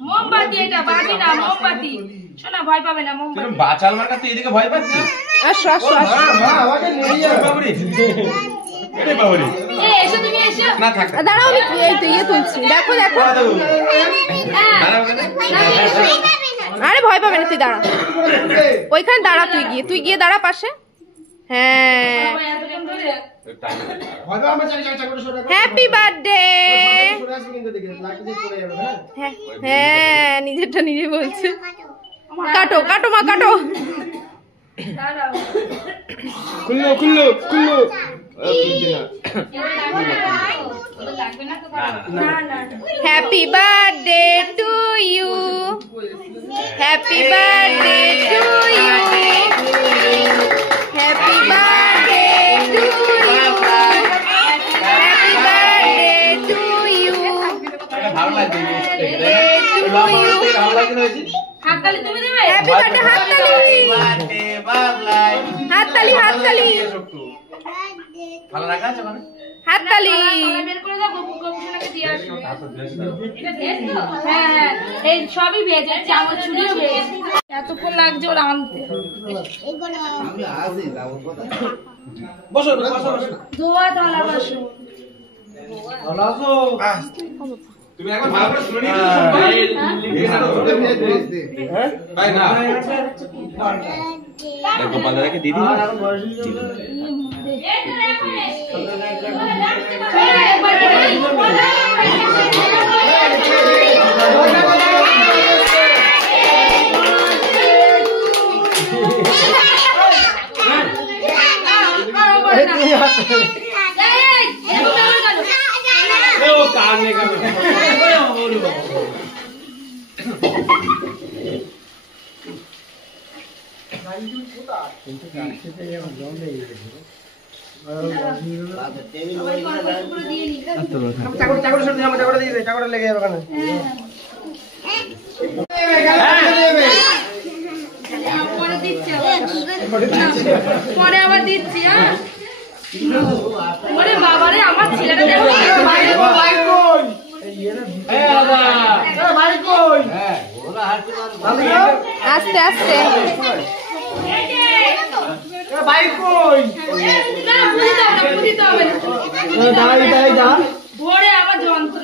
মোমবাতি এটা বাড়ি না মোমবাতি শোনা ভয় পাবে না মোমবাতি বাচাল মার্কা তুই এদিকে ভয় পাচ্ছিস আসো আসো আসো মা আমাকে নিয়ে যা বাবুরি এরে বাবুরি এসো তুমি এসো না থাক দাঁড়াও আমি এই তো তুলছি দেখো দেখো আরে ভয় পাবে না তুই দাঁড়া ওইখানে দাঁড়া তুই গিয়ে দাঁড়া পাশে হ্যাঁ হ্যাপি বার্থডে হ্যাঁ নিজেরটা নিজে বলছে কাটো কাটো মা কাটো খুললো খুললো খুললো happy birthday to you happy birthday to you happy birthday to you happy birthday to you ভালো লাগছে ভালো লাগছে হাততালি তুমি দেবে হ্যাপি বার্থডে হাততালি বার্থডে বাবলাই হাততালি হাততালি ভালো লাগা আছে মানে হাততালি বের করে দাও গোপুসোনাকে দিয়ে আসো এটা ভেজ তো হ্যাঁ হ্যাঁ এই সবই ভেজ আছে আমার চুড়িও ভেজ এতক্ষণ লাগছে ওর আনতে আমি আসি যাব কথা বসো বসো দোয়া তালা বসো ভালো আছো তুমি একবার ভালো করে শুনে নিও হ্যাঁ ভাই না দেখো পাদাকে দিদি না পরে আবার দিচ্ছি হ্যাঁ বাবারে আমার ছেলেটা দেখো আস্তে আস্তে ভোরে আবার যন্ত্র